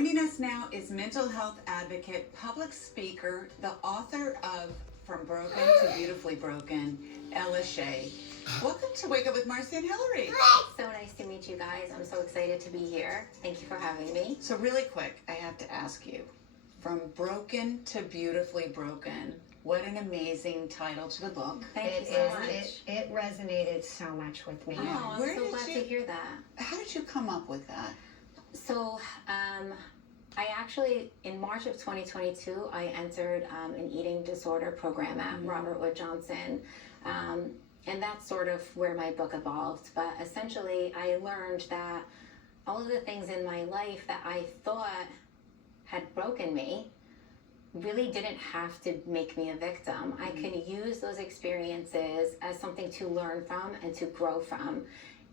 Joining us now is mental health advocate, public speaker, the author of From Broken to Beautifully Broken, Ella Shea. Welcome to Wake Up with Marci and Hilary. So nice to meet you guys. I'm so excited to be here. Thank you for having me. So really quick, I have to ask you, From Broken to Beautifully Broken, what an amazing title to the book. Thank you so much. It resonated so much with me. Oh, I'm Where so did glad to hear that. How did you come up with that? So, I actually, in March of 2022, I entered an eating disorder program at Robert Wood Johnson. And that's sort of where my book evolved. But essentially, I learned that all of the things in my life that I thought had broken me really didn't have to make me a victim. I can use those experiences as something to learn from and to grow from.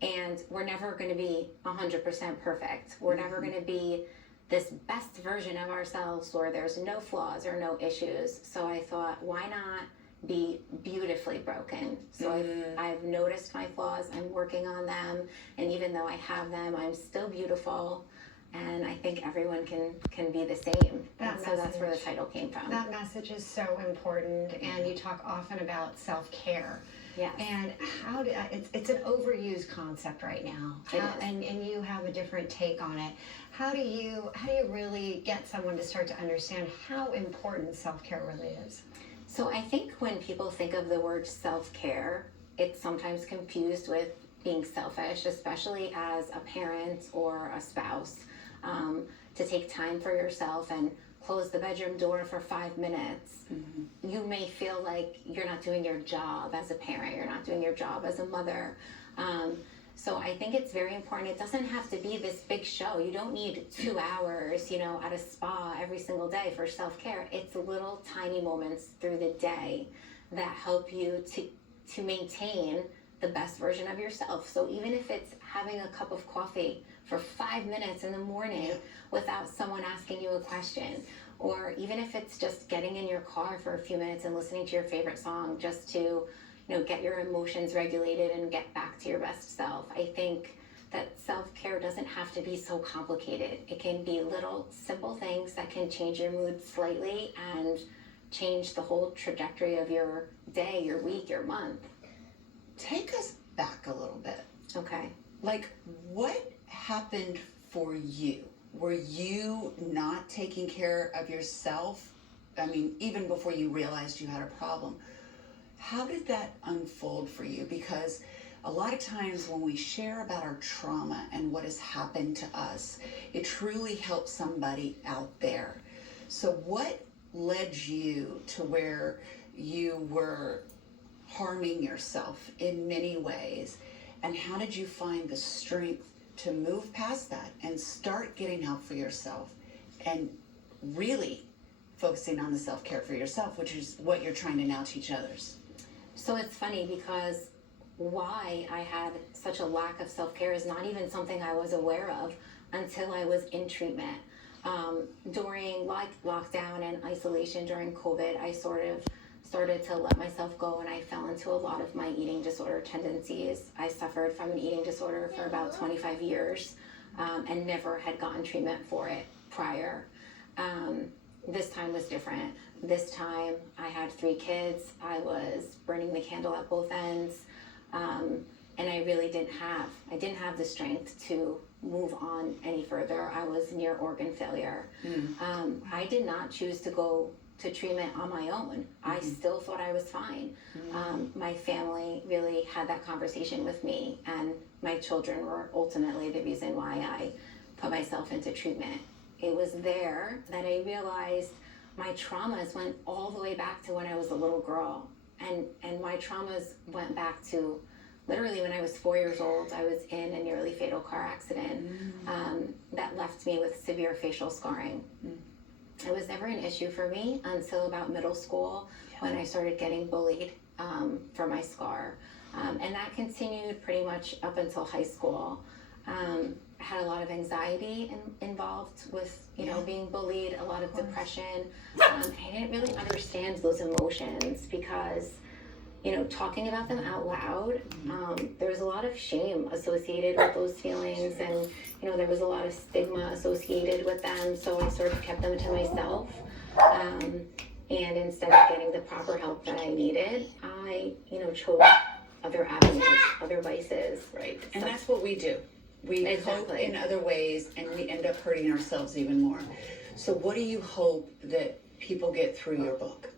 And we're never going to be 100% perfect. We're never going to be this best version of ourselves where there's no flaws or no issues. So I thought, why not be beautifully broken? So I've noticed my flaws, I'm working on them, and even though I have them, I'm still beautiful. And I think everyone can be the same. So that's where the title came from. That message is so important, and you talk often about self-care. Yes. And how do it's an overused concept right now. It is. And you have a different take on it. How do you really get someone to start to understand how important self-care really is? So I think when people think of the word self-care, it's sometimes confused with being selfish, especially as a parent or a spouse. To take time for yourself and close the bedroom door for 5 minutes. You may feel like you're not doing your job as a parent, you're not doing your job as a mother. So I think it's very important. It doesn't have to be this big show. You don't need 2 hours, at a spa every single day for self-care. It's little tiny moments through the day that help you to maintain the best version of yourself. So even if it's having a cup of coffee for 5 minutes in the morning without someone asking you a question, or even if it's just getting in your car for a few minutes and listening to your favorite song just to get your emotions regulated and get back to your best self. I think that self-care doesn't have to be so complicated. It can be little simple things that can change your mood slightly and change the whole trajectory of your day, your week, your month. Take us back a little bit. Okay. Like, what happened for you? Were you not taking care of yourself? I mean, even before you realized you had a problem. How did that unfold for you? Because a lot of times when we share about our trauma and what has happened to us, it truly helps somebody out there. So what led you to where you were harming yourself in many ways? And how did you find the strength to move past that and start getting help for yourself and really focusing on the self-care for yourself, which is what you're trying to now teach others? So it's funny because why I had such a lack of self-care is not even something I was aware of until I was in treatment. During lockdown and isolation during COVID, I sort of started to let myself go, and I fell into a lot of my eating disorder tendencies. I suffered from an eating disorder for about 25 years and never had gotten treatment for it prior. This time was different. This time I had 3 kids. I was burning the candle at both ends. And I really didn't have the strength to move on any further. I was near organ failure. I did not choose to go to treatment on my own. I still thought I was fine. My family really had that conversation with me, and my children were ultimately the reason why I put myself into treatment. It was there that I realized my traumas went all the way back to when I was a little girl. And my traumas went back to literally when I was 4 years old. I was in a nearly fatal car accident that left me with severe facial scarring. It was never an issue for me until about middle school when I started getting bullied for my scar. And that continued pretty much up until high school. I had a lot of anxiety involved with, being bullied, a lot of depression. I didn't really understand those emotions because talking about them out loud. There was a lot of shame associated with those feelings, and there was a lot of stigma associated with them, so I sort of kept them to myself. And instead of getting the proper help that I needed, I chose other avenues, other vices. Right. And that's what we do. We cope in other ways, and we end up hurting ourselves even more. So what do you hope that people get through your book?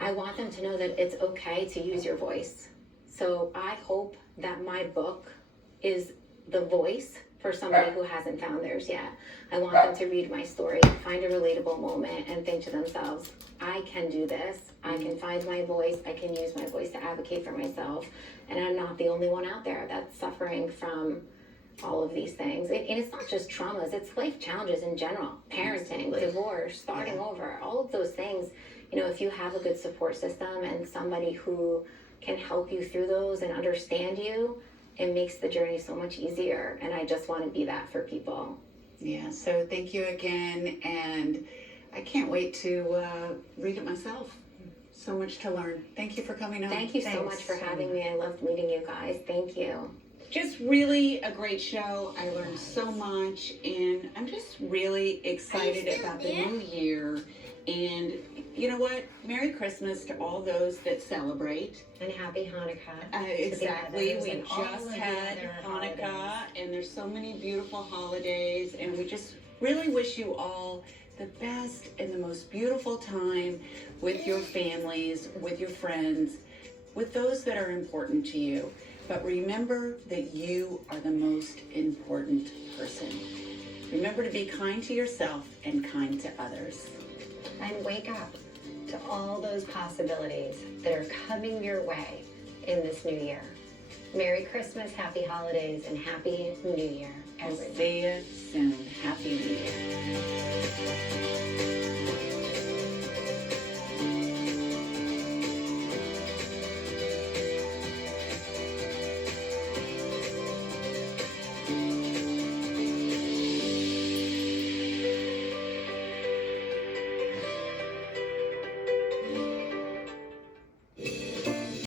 I want them to know that it's okay to use your voice. So I hope that my book is the voice for somebody who hasn't found theirs yet. I want them to read my story, find a relatable moment, and think to themselves, I can do this. I can find my voice. I can use my voice to advocate for myself. And I'm not the only one out there that's suffering from all of these things. And it's not just traumas, it's life challenges in general. Parenting, divorce, starting over, all of those things. If you have a good support system and somebody who can help you through those and understand you, it makes the journey so much easier. And I just want to be that for people. Yeah, so thank you again, and I can't wait to read it myself. So much to learn. Thank you for coming on. Thank you so much for having me. I loved meeting you guys. Thank you. Just really a great show. I learned so much, and I'm just really excited about the new year. And you know what? Merry Christmas to all those that celebrate. And happy Hanukkah. Exactly. We just had Hanukkah, and there's so many beautiful holidays, and we just really wish you all the best and the most beautiful time with your families, with your friends, with those that are important to you. But remember that you are the most important person. Remember to be kind to yourself and kind to others. And wake up to all those possibilities that are coming your way in this new year. Merry Christmas, happy holidays, and happy New Year, everyone. See you soon. Happy New Year.